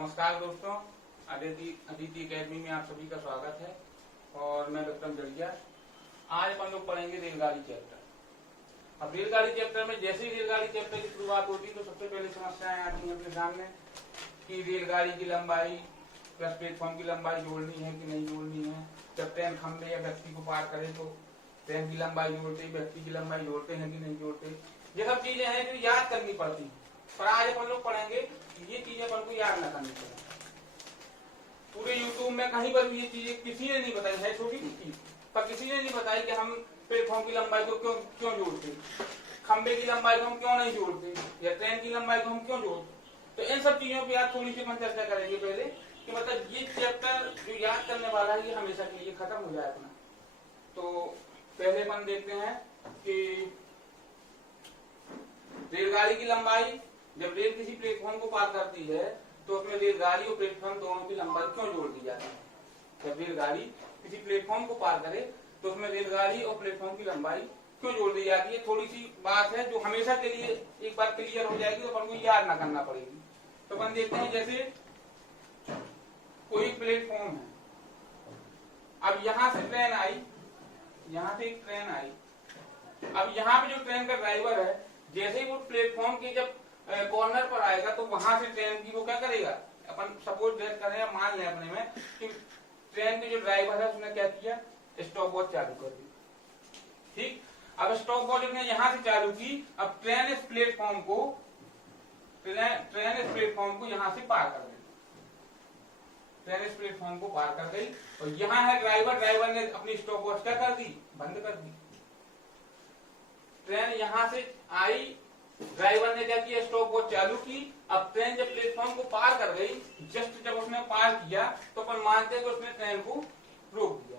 नमस्कार दोस्तों, अदिति अकेडमी में आप सभी का स्वागत है और मैं विक्रम जड़िया। आज अपन लोग पढ़ेंगे रेलगाड़ी चैप्टर। अब रेलगाड़ी चैप्टर में जैसे ही रेलगाड़ी चैप्टर की शुरुआत होती है तो सबसे पहले समस्याएं आती हैं अपने सामने कि रेलगाड़ी की लंबाई प्लस प्लेटफॉर्म की लंबाई जोड़नी है कि नहीं जोड़नी है। जब ट्रेन खंभे या व्यक्ति को पार करे तो ट्रेन की लंबाई जोड़ते, व्यक्ति की लंबाई जोड़ते हैं कि नहीं जोड़ते। ये सब चीजें हैं जो याद करनी पड़ती है, पर आज अपन लोग पढ़ेंगे ये चीजें अपन को याद न करनी चाहिए। पूरे यूट्यूब में कहीं पर भी ये चीजें किसी ने नहीं बताई है, छोटी चीज पर किसी ने नहीं बताई कि हम प्लेटफॉर्म की लंबाई को क्यों जोड़ते, खंबे की लंबाई को हम क्यों नहीं जोड़ते, या ट्रेन की लंबाई को हम क्यों जोड़ते। तो इन सब चीजों पर आज थोड़ी सी अपन चर्चा करेंगे पहले कि मतलब ये चैप्टर जो याद करने वाला है ये हमेशा के लिए खत्म हो जाए अपना। तो पहले अपन देखते हैं कि रेलगाड़ी की लंबाई, जब रेल किसी प्लेटफॉर्म को पार करती है तो उसमें रेलगाड़ी और प्लेटफॉर्म दोनों की लंबाई क्यों जोड़ दी जाती है। जब रेलगाड़ी किसी प्लेटफॉर्म को पार करे तो उसमें रेलगाड़ी और प्लेटफॉर्म की लंबाई क्यों जोड़ दी जाती है। थोड़ी सी बात है जो हमेशा के लिए एक बार क्लियर हो जाएगी तो अपन को याद ना करना पड़ेगी। तो अपन देखते हैं जैसे कोई प्लेटफॉर्म है, अब यहाँ से ट्रेन आई, यहाँ से एक ट्रेन आई। अब यहाँ पे जो ट्रेन का ड्राइवर है जैसे ही वो प्लेटफॉर्म के जब कॉर्नर पर आएगा तो वहां से ट्रेन की वो क्या करेगा, अपन सपोज करें या मान लें अपने में कि ट्रेन के जो ड्राइवर है उसने क्या किया, स्टॉप वॉच चालू कर दी। ठीक, अब स्टॉप वॉच ने यहाँ से चालू की। अब ट्रेन इस प्लेटफॉर्म को यहाँ से पार कर गई। ट्रेन इस प्लेटफॉर्म को पार कर गई और यहाँ है ड्राइवर ने अपनी स्टॉप वॉच क्या कर दी, बंद कर दी। ट्रेन यहाँ से आई, ड्राइवर ने क्या किया, स्टॉप वॉच चालू की। अब ट्रेन जब प्लेटफॉर्म को पार कर गई, जस्ट जब उसने पार किया तो अपन मानते हैं कि उसने ट्रेन को रोक दिया,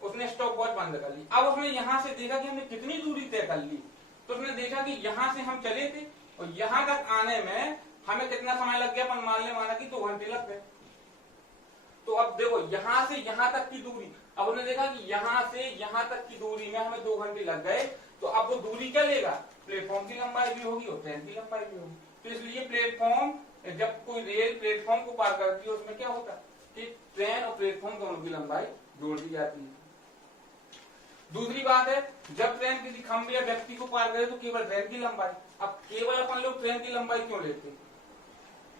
उसने स्टॉप वॉच बंद कर ली। अब उसने यहाँ से देखा कि हमने कितनी दूरी तय कर ली, तो उसने देखा कि यहाँ से हम चले थे और यहाँ तक आने में हमें कितना समय लग गया, अपन माना कि 2 घंटे लग गए। तो अब देखो यहाँ से यहाँ तक की दूरी, अब उसने देखा कि यहाँ से यहाँ तक की दूरी में हमें 2 घंटे लग गए। तो अब वो दूरी क्या लेगा, प्लेटफॉर्म की लंबाई भी होगी और ट्रेन की लंबाई भी होगी। तो इसलिए प्लेटफॉर्म, जब कोई रेल प्लेटफॉर्म को पार करती है उसमें क्या होता है कि ट्रेन और प्लेटफॉर्म दोनों की लंबाई जोड़ दी जाती है। दूसरी बात है, जब ट्रेन किसी खंभे या व्यक्ति को पार करे तो केवल ट्रेन की लंबाई। अब केवल अपन लोग ट्रेन की लंबाई क्यों लेते,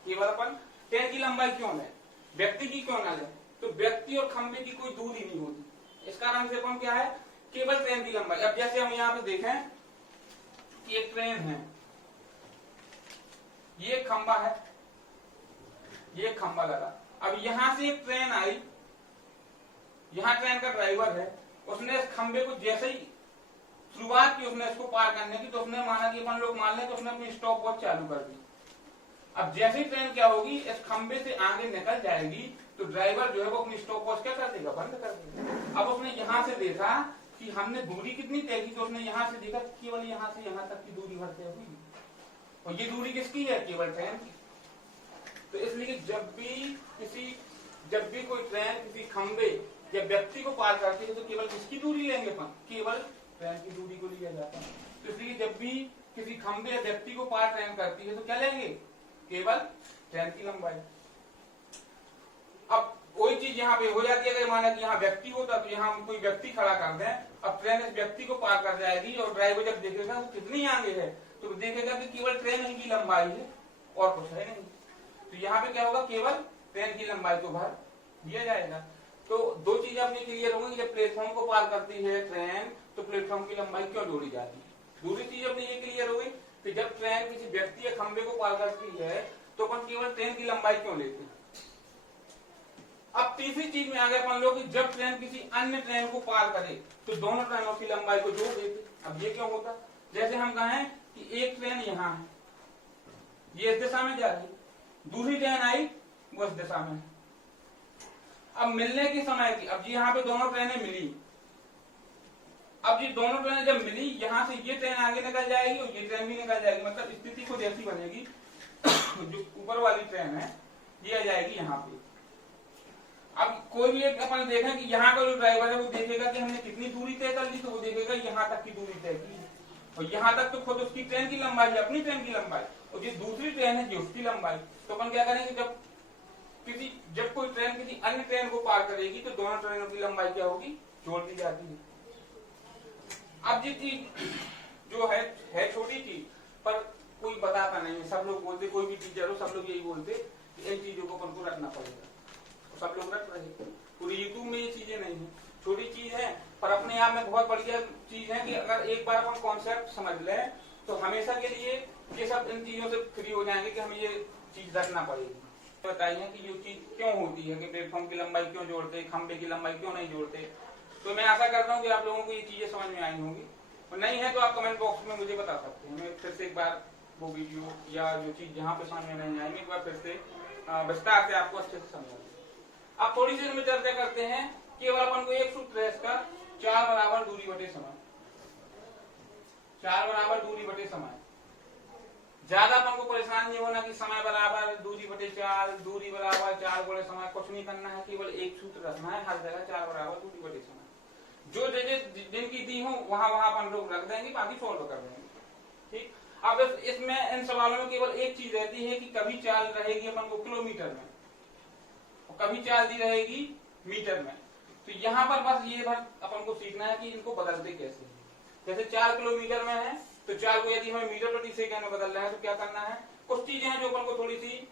केवल अपन ट्रेन की लंबाई क्यों लें, व्यक्ति की क्यों ना लें। तो व्यक्ति और खंभे की कोई दूरी नहीं होती, इस कारण से अपन क्या है, केवल ट्रेन की लंबाई। अब जैसे हम यहाँ पे देखें कि एक ट्रेन है, ये खंबा है, ये खंबा लगा। अब यहाँ से एक ट्रेन आई, यहाँ ट्रेन का ड्राइवर है, उसने इस खंबे को जैसे ही शुरुआत की उसने इसको पार करने की, तो उसने माना कि अपन लोग मान लें तो उसने अपनी स्टॉप वॉच चालू कर दी। अब जैसे ही ट्रेन क्या होगी, इस खंबे से आगे निकल जाएगी तो ड्राइवर जो है वो अपनी स्टॉप वॉच क्या कर देगा, बंद कर देगा। अब उसने यहाँ से देखा कि हमने दूरी कितनी तय की, तो उसने यहाँ से देखा केवल यहाँ से यहाँ तक की दूरी भर तय हुई और ये दूरी किसकी है, केवल ट्रेन की। तो इसलिए जब भी कोई ट्रेन किसी खंबे या व्यक्ति को पार करती है तो केवल किसकी दूरी लेंगे अपन, केवल ट्रेन की दूरी को लिया जाता है। तो इसलिए जब भी किसी खंबे या व्यक्ति को पार ट्रेन करती है तो क्या लेंगे, केवल ट्रेन की लंबाई। अब वही चीज यहाँ पे हो जाती है, अगर माना कि यहाँ व्यक्ति होता तो यहाँ हम कोई व्यक्ति खड़ा कर दें, अब ट्रेन इस व्यक्ति को पार कर जाएगी और ड्राइवर जब देखेगा वो कितनी आगे है तो देखेगा कि केवल ट्रेन ही की लंबाई है और कुछ है नहीं। तो यहाँ पे क्या होगा, केवल ट्रेन की लंबाई को भर दिया जाएगा। तो 2 चीजें अपनी क्लियर होंगी, जब प्लेटफॉर्म को पार करती है ट्रेन तो प्लेटफॉर्म की लंबाई क्यों जोड़ी जाती है। दूसरी चीज अपनी ये क्लियर हो गई कि जब ट्रेन किसी व्यक्ति या खंबे को पार करती है तो अपन केवल ट्रेन की लंबाई क्यों लेते हैं। अब तीसरी चीज में आ गए अपन लोग, जब ट्रेन किसी अन्य ट्रेन को पार करे तो दोनों ट्रेनों की लंबाई को जोड़ देते। अब ये क्यों होता, जैसे हम कहें कि एक ट्रेन यहाँ है, ये इस दिशा में जा रही, दूसरी ट्रेन आई वो इस दिशा में। अब मिलने के समय की, अब यहाँ पे दोनों ट्रेनें मिली, अब ये दोनों ट्रेनें जब मिली, यहाँ से ये ट्रेन आगे निकल जाएगी और ये ट्रेन भी निकल जाएगी, मतलब स्थिति को जैसी बनेगी जो ऊपर वाली ट्रेन है ये आ जाएगी यहाँ पे। अब कोई भी एक अपन देखें कि यहाँ का जो ड्राइवर है वो देखेगा कि हमने कितनी दूरी तय कर ली, तो वो देखेगा यहाँ तक की दूरी तय की और यहाँ तक तो खुद उसकी ट्रेन की लंबाई है, अपनी ट्रेन की लंबाई, और जो दूसरी ट्रेन है जो उसकी लंबाई। तो अपन क्या करेंगे, जब जब कोई ट्रेन किसी अन्य ट्रेन को पार करेगी तो दोनों ट्रेनों की लंबाई क्या होगी, जोड़ दी जाती है। अब ये चीज जो है छोटी चीज, पर कोई बताता नहीं है। सब लोग बोलते, कोई भी टीचर हो, सब लोग यही बोलते कि इन चीजों को अपन को रखना पड़ेगा, तो सब लोग रख रहे। पूरी यूट्यूब में ये चीजें नहीं है, छोटी चीज है पर अपने आप में बहुत बढ़िया चीज है कि अगर एक बार अपन कॉन्सेप्ट समझ लें तो हमेशा के लिए ये सब इन चीजों से फ्री हो जाएंगे कि हमें ये चीज रखना पड़ेगी। बताइए कि ये चीज क्यों होती है कि प्लेटफॉर्म की लंबाई क्यों जोड़ते, खंबे की लंबाई क्यों नहीं जोड़ते। तो मैं आशा करता हूँ कि आप लोगों को ये चीजें समझ में आई होंगी, और नहीं है तो आप कमेंट बॉक्स में मुझे बता सकते हैं। मैं फिर से एक बार वो वीडियो या जो चीज जहाँ पे समझ में नहीं आई, एक बार फिर से विस्तार से आपको अच्छे से समझा। अब थोड़ी सी इसमें चर्चा करते हैं। केवल अपन को एक सूत्र है इसका, 4 बराबर दूरी बटे समय। 4 बराबर दूरी बटे समय। ज्यादा अपन को परेशान नहीं होना कि समय बराबर दूरी बटे 4, दूरी बराबर 4 गुणे समय, कुछ नहीं करना है। केवल एक सूत्र रखना है हर जगह, 4 बराबर दूरी बटे समय। जो जिनकी दी हो वहां अपन लोग रख देंगे, बाकी सॉल्व कर देंगे। ठीक। अब इसमें इन सवालों में केवल एक चीज रहती है कि कभी चाल रहेगी अपन को किलोमीटर में और कभी चाल दी रहेगी मीटर में। तो यहाँ पर बस ये अपन को सीखना है कि इनको बदलते कैसे। जैसे 4 किलोमीटर में है तो 4 को यदि हमें मीटर प्रति सेकंड में बदलना है तो क्या करना है, कुछ चीजें हैं जो अपन को थोड़ी सी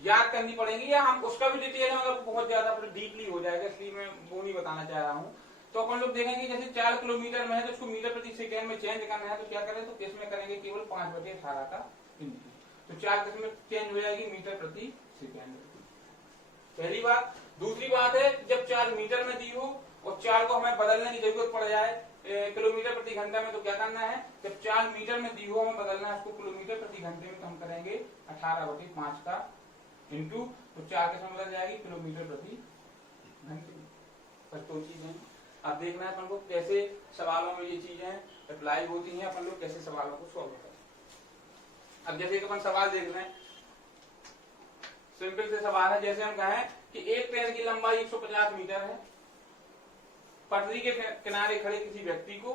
याद करनी पड़ेगी, या हम उसका भी डिटेल है मतलब बहुत ज्यादा डीपली हो जाएगा, इसलिए मैं वो नहीं बताना चाह रहा हूँ। तो अपन लोग देखेंगे जैसे 4 किलोमीटर में है तो उसको मीटर प्रति सेकंड में चेंज करना है तो क्या करें, तो किसमें करेंगे, केवल 5/18 का इंटू। तो 4 किसमें चेंज हो जाएगी, मीटर प्रति सेकंड। पहली बात। दूसरी बात है जब 4 मीटर में दी हो और 4 को हमें बदलने की जरूरत पड़ जाए किलोमीटर प्रति घंटा में, तो क्या करना है, जब 4 मीटर में दी हो हमें बदलना है उसको किलोमीटर प्रति घंटे में, तो हम करेंगे 18/5 का इंटू। तो 4 किसमें बदल जाएगी, किलोमीटर प्रति घंटे। बस 2 चीजें। अब देखना है अपन को कैसे सवालों में ये चीजें अप्लाई होती हैं, अपन लोग कैसे सवालों को सॉल्व करें। अब जैसे अपन सवाल देख रहे हैं, सिंपल से सवाल है। जैसे हम कहें कि एक ट्रेन की लंबाई 150 मीटर है, पटरी के किनारे खड़े किसी व्यक्ति को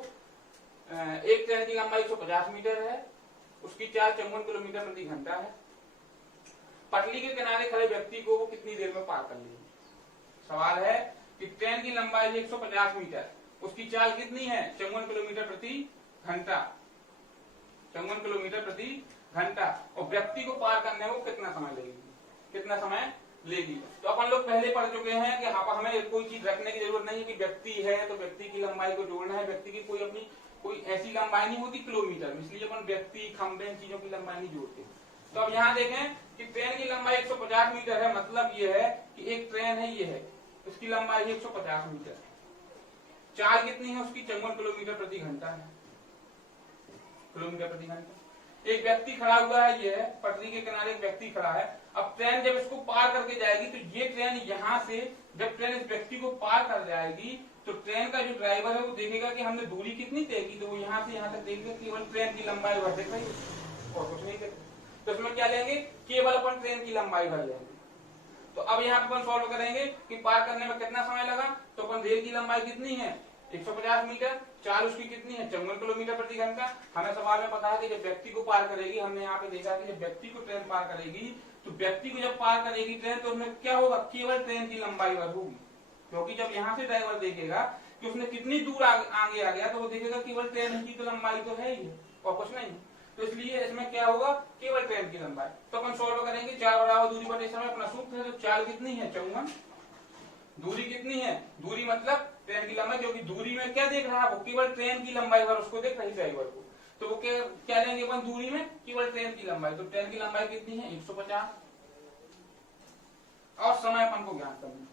एक ट्रेन की लंबाई 150 मीटर है, उसकी चाल 54 किलोमीटर प्रति घंटा है। पटरी के किनारे खड़े व्यक्ति को वो कितनी देर में पार कर लेगी। सवाल है कि ट्रेन की लंबाई 150 मीटर, उसकी चाल कितनी है, 54 किलोमीटर प्रति घंटा। 54 किलोमीटर प्रति घंटा, और व्यक्ति को पार करने में वो कितना समय लेगी, कितना समय लेगी। तो अपन लोग पहले पढ़ चुके हैं कि हमें कोई चीज रखने की जरूरत नहीं है कि व्यक्ति है तो व्यक्ति की लंबाई को जोड़ना है। व्यक्ति की कोई ऐसी लंबाई नहीं होती किलोमीटर में, इसलिए अपन व्यक्ति, खंबे, इन चीजों की लंबाई नहीं जोड़ते। तो अब यहाँ देखें कि ट्रेन की लंबाई 150 मीटर है, मतलब ये है कि एक ट्रेन है, ये है, उसकी लंबाई 150 मीटर, चाल कितनी है उसकी, 54 किलोमीटर प्रति घंटा है, किलोमीटर प्रति घंटा। एक व्यक्ति खड़ा हुआ है, ये है, पटरी के किनारे एक व्यक्ति खड़ा है। अब ट्रेन जब इसको पार करके जाएगी तो ये ट्रेन यहाँ से जब ट्रेन इस व्यक्ति को पार कर जाएगी तो ट्रेन का जो ड्राइवर है वो देखेगा कि हमने दूरी कितनी तय की, तो वो यहाँ से यहाँ तक देखेगा केवल ट्रेन की लंबाई भर देख रही है और कुछ नहीं देखेगा। तो इसमें क्या लेंगे, केवल अपन ट्रेन की लंबाई भर लेंगे। तो अब यहाँ पे अपन सॉल्व करेंगे कि पार करने में कितना समय लगा, तो अपन रेल की लंबाई कितनी है, 150 मीटर, चाल उसकी कितनी है, 54 किलोमीटर प्रति घंटा। हमें सवाल में पता है कि जब व्यक्ति को पार करेगी, हमने यहाँ पे देखा कि जब व्यक्ति को ट्रेन पार करेगी तो व्यक्ति को जब पार करेगी ट्रेन तो उसमें क्या होगा, केवल ट्रेन की लंबाई भर होगी। क्योंकि जब यहाँ से ड्राइवर देखेगा कि उसने कितनी दूर आगे आ गया तो वो देखेगा केवल ट्रेन की तो लंबाई तो है ही और कुछ नहीं। तो इसलिए इसमें क्या होगा, केवल ट्रेन की लंबाई। तो अपन सॉल्व करेंगे, 4 बराबर दूरी बटे समय, अपना सूत्र है। तो चाल कितनी है, 54, दूरी कितनी है, दूरी मतलब ट्रेन की लंबाई, क्योंकि दूरी में क्या देख रहा है वो, केवल ट्रेन की लंबाई भर उसको देख रही ड्राइवर को। तो वो क्या लेंगे अपन दूरी में, केवल ट्रेन की लंबाई। तो ट्रेन की लंबाई कितनी है, 150, और समय अपन को ज्ञात करना।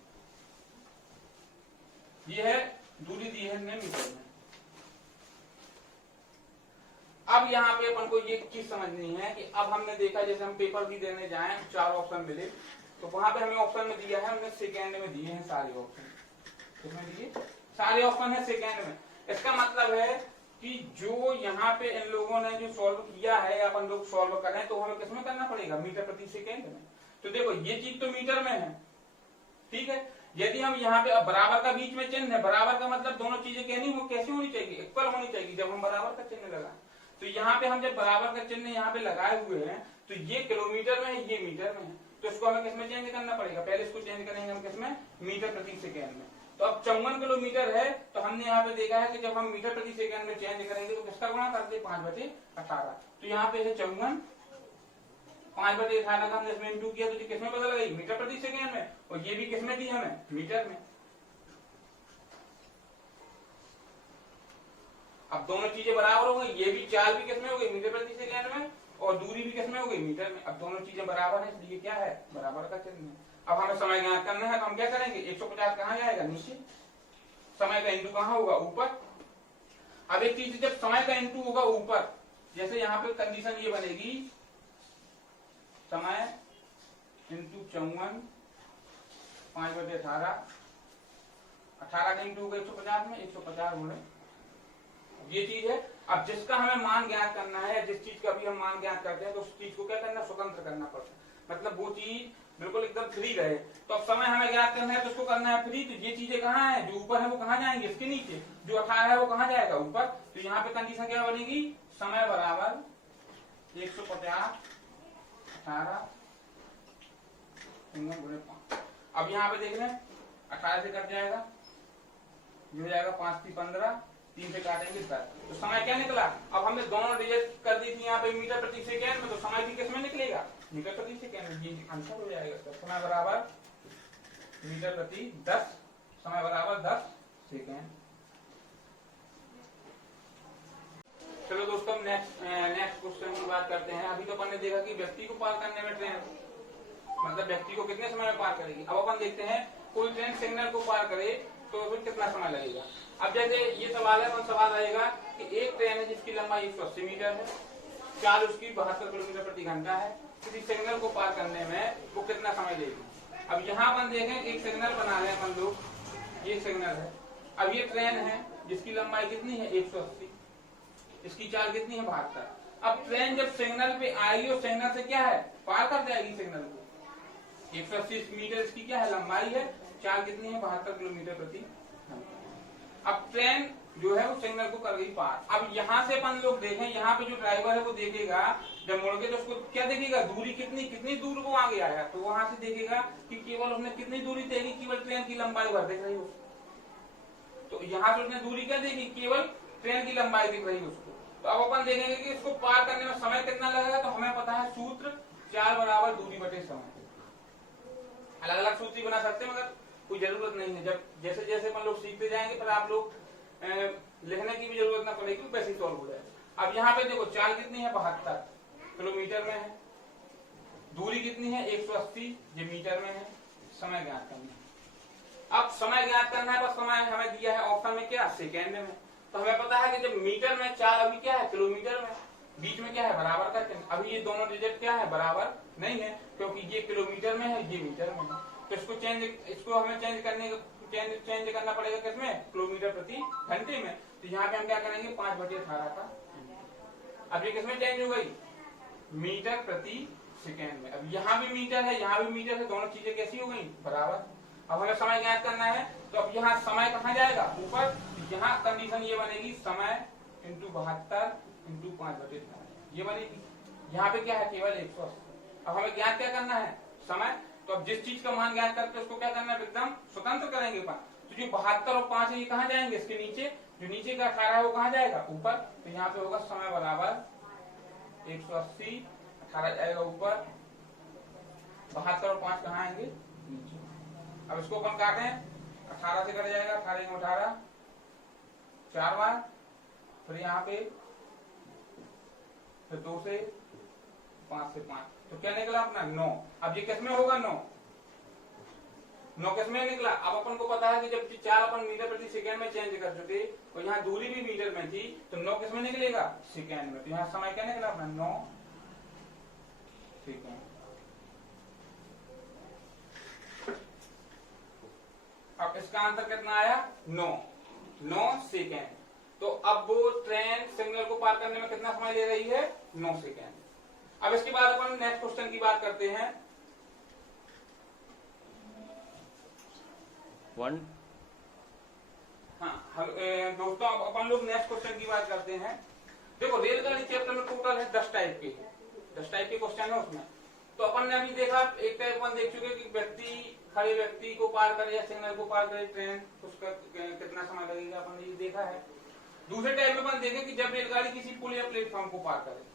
ये है दूरी दी है मीटर में। अब यहाँ पे अपन को ये चीज समझनी है कि अब हमने देखा जैसे हम पेपर भी देने जाए 4 ऑप्शन मिले तो वहां पे हमें ऑप्शन में दिया है, हमने सेकेंड में दिए हैं सारे ऑप्शन, किसमें दिए, सारे ऑप्शन है सेकेंड में। इसका मतलब है कि जो यहाँ पे इन लोगों ने जो सॉल्व किया है अपन लोग सॉल्व करें तो हमें किसमें करना पड़ेगा, मीटर प्रति सेकेंड में। तो देखो ये चीज तो मीटर में है, ठीक है। यदि हम यहाँ पे बराबर का बीच में चिन्ह है, बराबर का मतलब दोनों चीजें कहनी हो कैसी होनी चाहिए, इक्वल होनी चाहिए। जब हम बराबर का चिन्ह लगाए तो यहाँ पे हम जब बराबर का चिन्ह यहाँ पे लगाए हुए हैं तो ये किलोमीटर में है, ये मीटर में है। तो इसको हमें किसमें चेंज करना पड़ेगा, पहले इसको चेंज करेंगे हम किसमें, मीटर प्रति सेकेंड में। तो अब 54 किलोमीटर है, तो हमने यहाँ पे देखा है कि जब हम मीटर प्रति सेकेंड में चेंज करेंगे तो किसका गुणा करते 5/18। तो यहाँ पे है 54, 5/18 का हमने इसमें इंटू किया तो ये किसमें बदल गई, मीटर प्रति सेकेंड में, और ये भी किसमें दी हमें, मीटर में। अब दोनों चीजें बराबर हो गई, ये भी चाल भी किसमें हो गई, मीटर प्रति सेकेंड में, और दूरी भी किसमें हो गई, मीटर में। अब दोनों चीजें बराबर है, इसलिए क्या है, बराबर का चिन्ह है। अब हमें समय ज्ञात करना है, तो हम क्या करेंगे, 150 कहाँ जाएगा, नीचे, समय का इंटू कहाँ होगा, ऊपर। अब एक चीज, जब समय का इंटू होगा ऊपर, जैसे यहाँ पे कंडीशन ये बनेगी, समय इंटू 54, 5/18, 18 का इंटू होगा 150 में, 150 गुणे ये चीज है। अब जिसका हमें मान ज्ञात करना है, जिस चीज का भी हम मान ज्ञात करते हैं, तो उस चीज को क्या करना, स्वतंत्र करना पड़ता है, मतलब वो चीज बिल्कुल एकदम फ्री रहे। तो अब समय हमें ज्ञात करना है तो उसको करना है फ्री, तो ये चीजें कहाँ है, जो ऊपर है वो कहाँ जाएंगे, इसके नीचे, जो 18 है वो कहाँ जाएगा, ऊपर। तो यहाँ पे कंडीशन क्या बनेगी, समय बराबर 150, 18 गुणे 5। अब यहाँ पे देख रहे हैं 18 से कट जाएगा, ये हो जाएगा 5 × 15, 3 से काटेंगे 10। तो समय क्या निकला, अब हमने दोनों डिजिट कर दी थी यहाँ पे मीटर प्रति सेकेंड में, तो समय भी किसमें निकलेगा, मीटर प्रति सेकेंड। ये आंसर हो जाएगा इसका, समय बराबर मीटर प्रति 10, समय बराबर 10 सेकेंड। चलो दोस्तों, नेक्स्ट क्वेश्चन की बात करते हैं। अभी तो अपन ने देखा कि व्यक्ति को पार करने में ट्रेन, मतलब व्यक्ति को कितने समय में पार करेगी। अब अपन देखते हैं कोई ट्रेन सिग्नल को पार करे तो फिर कितना समय लगेगा। अब जैसे ये सवाल है, सवाल आएगा कि एक ट्रेन है जिसकी लंबाई 180 मीटर है, चाल उसकी 72 किलोमीटर प्रति घंटा है, किसी सिग्नल को पार करने में वो कितना समय लेगी। अब यहाँ अपन देखें, एक सिग्नल बना रहे हैं अपन लोग, ये सिग्नल है। अब ये ट्रेन है जिसकी लंबाई कितनी है 180, इसकी चाल कितनी है 72। अब ट्रेन जब सिग्नल पे आएगी और सिग्नल से क्या है, पार कर जाएगी सिग्नल को। 180 मीटर इसकी क्या है, लंबाई है, चाल कितनी है 72 किलोमीटर प्रति घंटा। अब ट्रेन जो है वो सिग्नल को कर गई पार। अब यहाँ से अपन लोग देखें, यहाँ पे जो ड्राइवर है वो देखेगा, जब मुड़ के तो उसको क्या देखेगा, दूरी कितनी दूर को आगे आया, तो वहां से देखेगा कि केवल उसने कितनी दूरी देखी, केवल ट्रेन की लंबाई भर दिख रही है उसको। तो यहाँ से उसने दूरी क्या देखी, केवल ट्रेन की लंबाई दिख रही है उसको। तो अब अपन देखेंगे कि इसको पार करने में समय कितना लगेगा। तो हमें पता है सूत्र, चाल बराबर दूरी बटे समय। अलग अलग सूत्र बना सकते हैं, मगर कोई जरूरत नहीं है। जब जैसे जैसे अपन लोग सीखते जाएंगे, फिर आप लोग लिखने की भी जरूरत ना पड़ेगी, वैसे ही सॉल्व हो जाएगा। अब यहाँ पे देखो, चाल कितनी है 72 किलोमीटर में है, दूरी कितनी है 180, ये मीटर में है, समय ज्ञात करना है। अब समय ज्ञात करना है, बस समय हमें दिया है ऑप्शन में क्या, सेकेंड में। तो हमें पता है कि जब मीटर में, चाल अभी क्या है किलोमीटर में, बीच में क्या है बराबर का चिन्ह। अभी ये दोनों डिजिट क्या है, बराबर नहीं है, क्योंकि ये किलोमीटर में है, ये मीटर में है। तो इसको हमें चेंज करना पड़ेगा किसमें, किलोमीटर प्रति घंटे में। तो यहाँ पे हम क्या करेंगे, 5/18 का। अब ये किसमें चेंज हो गई, मीटर प्रति सेकेंड में। अब यहाँ भी मीटर है, यहाँ भी मीटर है, दोनों चीजें कैसी हो गई, बराबर। अब हमें समय ज्ञात करना है, तो अब यहाँ समय कहाँ जाएगा, ऊपर। यहाँ कंडीशन ये बनेगी, समय इंटू 72 इंटू 5/18 ये बनेगी। यहाँ पे क्या है, केवल 180। अब हमें ज्ञात क्या करना है, समय। तो अब जिस चीज का मान ज्ञात करते हैं उसको क्या करना है, एकदम स्वतंत्र करेंगे। तो जो 72 और 5 है ये कहाँ जाएंगे, इसके नीचे। जो नीचे का 18 है वो कहाँ जाएगा, ऊपर। तो यहाँ पे होगा समय बराबर 180, 18 जाएगा ऊपर, 72 और 5 कहाँ आएंगे, नीचे। अब इसको अपन काटे हैं, 18 से कट जाएगा, 18 × 18 4 बार, फिर यहाँ पे फिर 2 से 5 से 5, तो क्या निकला अपना 9। अब ये किसमें होगा, 9 किसमें निकला। अब अपन को पता है कि जब चाल अपन मीटर प्रति सेकेंड में चेंज कर चुके और यहाँ दूरी भी मीटर में थी, तो 9 किसमें निकलेगा, सेकेंड में। तो यहाँ समय क्या निकला अपना 9 सेकेंड। अब इसका आंसर कितना आया, 9 सेकेंड। तो अब वो ट्रेन सिग्नल को पार करने में कितना समय ले रही है, 9 सेकेंड। अब इसके बाद अपन नेक्स्ट क्वेश्चन की बात करते हैं। दोस्तों, अब अपन लोग नेक्स्ट क्वेश्चन की बात करते हैं। देखो, रेलगाड़ी चैप्टर में टोटल है 10 टाइप के क्वेश्चन है उसमें। तो अपन ने अभी देखा एक टाइप अपन देख चुके कि व्यक्ति खड़े व्यक्ति को पार करे या सिग्नल को पार करे ट्रेन, उसका कितना समय लगेगा अपन ने ये देखा है। दूसरे टाइप में अपन देखें कि जब रेलगाड़ी किसी पुल या प्लेटफॉर्म को पार करे।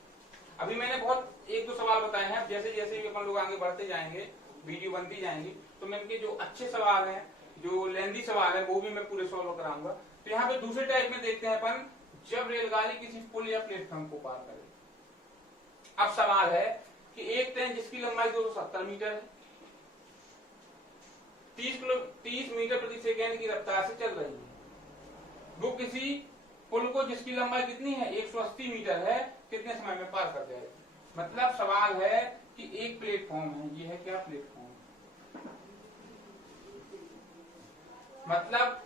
अभी मैंने बहुत एक दो सवाल बताए हैं, जैसे जैसे भी अपन लोग आगे बढ़ते जाएंगे, वीडियो बनती जाएंगी, तो मैं इनके जो अच्छे सवाल हैं, जो लेंदी सवाल है, वो भी मैं पूरे सॉल्व कराऊंगा। तो यहाँ पे दूसरे टाइप में देखते हैं अपन, जब रेलगाड़ी किसी पुल या प्लेटफॉर्म को पार करे। अब सवाल है कि एक ट्रेन जिसकी लंबाई 270 मीटर है, 30 मीटर प्रति सेकेंड की रफ्तार से चल रही है, वो किसी पुल को जिसकी लंबाई कितनी है 180 मीटर है, कितने समय में पार कर जाएगी। मतलब सवाल है कि एक प्लेटफॉर्म है, ये है क्या प्लेटफॉर्म, मतलब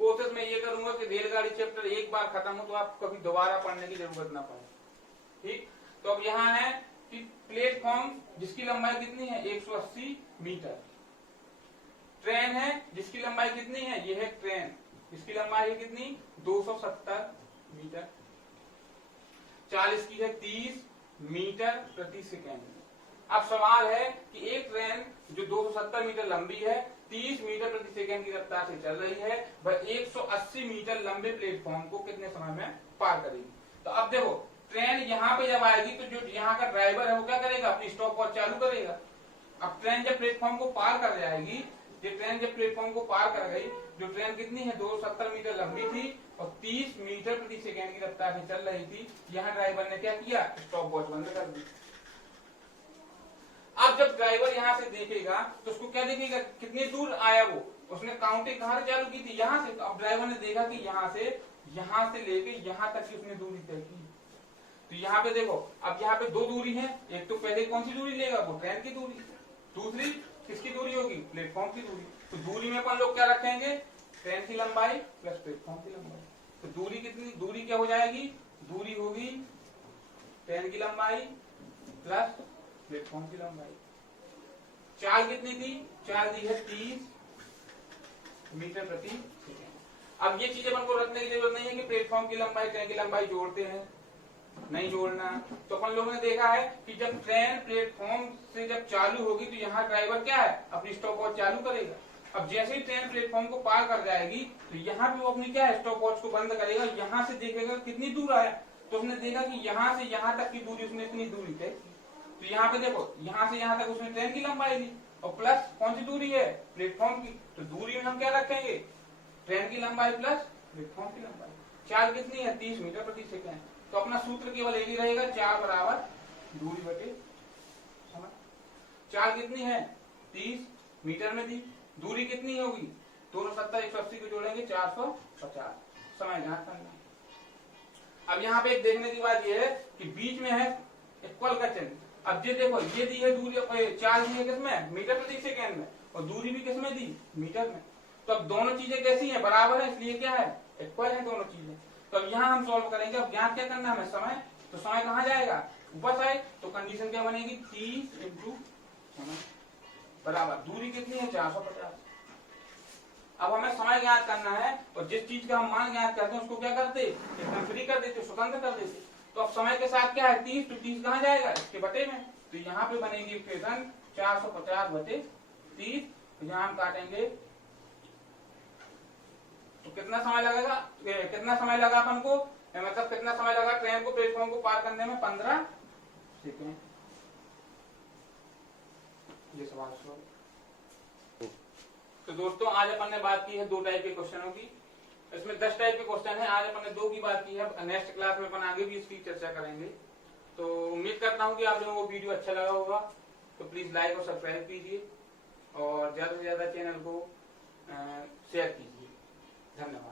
कोशिश में ये करूंगा कि रेलगाड़ी चैप्टर एक बार खत्म हो तो आप कभी दोबारा पढ़ने की जरूरत ना पड़े। ठीक, तो अब यहाँ है कि प्लेटफॉर्म जिसकी लंबाई कितनी है 180 मीटर, ट्रेन है जिसकी लंबाई कितनी है, ये है ट्रेन जिसकी लंबाई है कितनी 270 मीटर, चाल इसकी है 30 मीटर प्रति सेकेंड। अब सवाल है कि एक ट्रेन जो 270 मीटर लंबी है, 30 मीटर प्रति सेकेंड की रफ्तार से चल रही है, वह 180 मीटर लंबे प्लेटफॉर्म को कितने समय में पार करेगी। तो अब देखो ट्रेन यहाँ पे जब आएगी तो जो यहाँ का ड्राइवर है वो क्या करेगा, अपनी स्टॉप वॉच चालू करेगा। अब ट्रेन जब प्लेटफॉर्म को पार कर जाएगी, ये ट्रेन जब प्लेटफॉर्म को पार कर गई, जो ट्रेन कितनी है 270 मीटर लंबी थी और 30 मीटर प्रति सेकेंड की रफ्तार से चल रही थी, यहाँ ड्राइवर ने क्या किया, स्टॉप वॉच बंद कर दी। अब जब ड्राइवर यहाँ से देखेगा तो उसको क्या देखेगा, कितनी दूर आया वो, उसने काउंटिंग कहाँ चालू की थी, यहाँ से। अब ड्राइवर ने देखा कि यहाँ से लेके यहाँ तक की उसने दूरी तय की। तो यहाँ पे देखो, अब यहाँ पे दो दूरी है, एक तो पहले कौन सी दूरी लेगा, वो ट्रेन की दूरी, दूसरी किसकी दूरी होगी, प्लेटफॉर्म की दूरी। तो दूरी में अपन लोग क्या रखेंगे, ट्रेन की लंबाई प्लस प्लेटफॉर्म की लंबाई। तो दूरी कितनी, दूरी क्या हो जाएगी, दूरी होगी ट्रेन की लंबाई प्लस प्लेटफॉर्म की लंबाई। चाल कितनी थी, चाल दी है 30 मीटर प्रति सेकेंड। अब ये चीजें अपन को रखने की जरूरत नहीं है कि प्लेटफॉर्म की लंबाई ट्रेन की लंबाई जोड़ते हैं, नहीं जोड़ना। तो अपन लोगों ने देखा है कि जब ट्रेन प्लेटफॉर्म से जब चालू होगी तो यहाँ ड्राइवर क्या है, अपनी स्टॉप वॉच चालू करेगा। अब जैसे ही ट्रेन प्लेटफॉर्म को पार कर जाएगी तो यहाँ पे वो अपनी क्या है, स्टॉप वॉच को बंद करेगा, यहाँ से देखेगा कितनी दूर आया। तो उसने देखा कि यहाँ से यहाँ तक की दूरी उसने इतनी दूरी तय की। तो यहाँ पे देखो, यहाँ से यहाँ तक उसने ट्रेन की लंबाई ली और प्लस कौन सी दूरी है, प्लेटफॉर्म की। तो दूरी में हम क्या रखेंगे, ट्रेन की लंबाई प्लस प्लेटफॉर्म की लंबाई। चाल कितनी है 30 मीटर प्रति सेकेंड। तो अपना सूत्र केवल एक ही रहेगा, चाल बराबर दूरी बटे समय। चाल कितनी है 30 मीटर में दी, दूरी कितनी होगी 270 180 को जोड़ेंगे 450, समय ज्ञात करना। अब यहाँ पे एक देखने की बात यह है कि बीच में है इक्वल का चिन्ह। अब ये देखो, ये दी है दूरी, चाल दी है किसमें, मीटर प्रति सेकेंड में, और दूरी भी किसमें दी, मीटर में। तो अब दोनों चीजें कैसी हैं, बराबर है, इसलिए क्या है, इक्वल है दोनों चीजें। तो अब यहाँ हम सॉल्व करेंगे। अब ज्ञात क्या करना है, समय। तो समय कहाँ जाएगा, ऊपर साइड। तो कंडीशन क्या बनेगी, 30 इंटू समय बराबर दूरी कितनी है 450। अब हमें समय ज्ञात करना है, और जिस चीज का हम मान ज्ञात करते हैं उसको क्या करते, एकदम फ्री कर देते, स्वतंत्र कर देते। तो अब समय के साथ क्या है 30, तो 30 कहाँ जाएगा, इसके बटे में। तो यहाँ पे बनेगी इक्वेशन 450 बटे 30। यहाँ हम काटेंगे तो कितना समय लगेगा, कितना समय लगा अपन को, मतलब कितना समय लगा ट्रेन को प्लेटफॉर्म को पार करने में, 15 सेकेंड। ये सवाल सॉल्व। तो दोस्तों आज अपन ने बात की है 2 टाइप के क्वेश्चनों की, इसमें 10 टाइप के क्वेश्चन है। आज अपन ने 2 की बात की है, नेक्स्ट क्लास में अपन आगे भी इसकी चर्चा करेंगे। तो उम्मीद करता हूँ कि आप लोगों को वीडियो अच्छा लगा होगा। तो प्लीज लाइक और सब्सक्राइब कीजिए और ज्यादा से ज्यादा चैनल को शेयर कीजिए। धन्यवाद।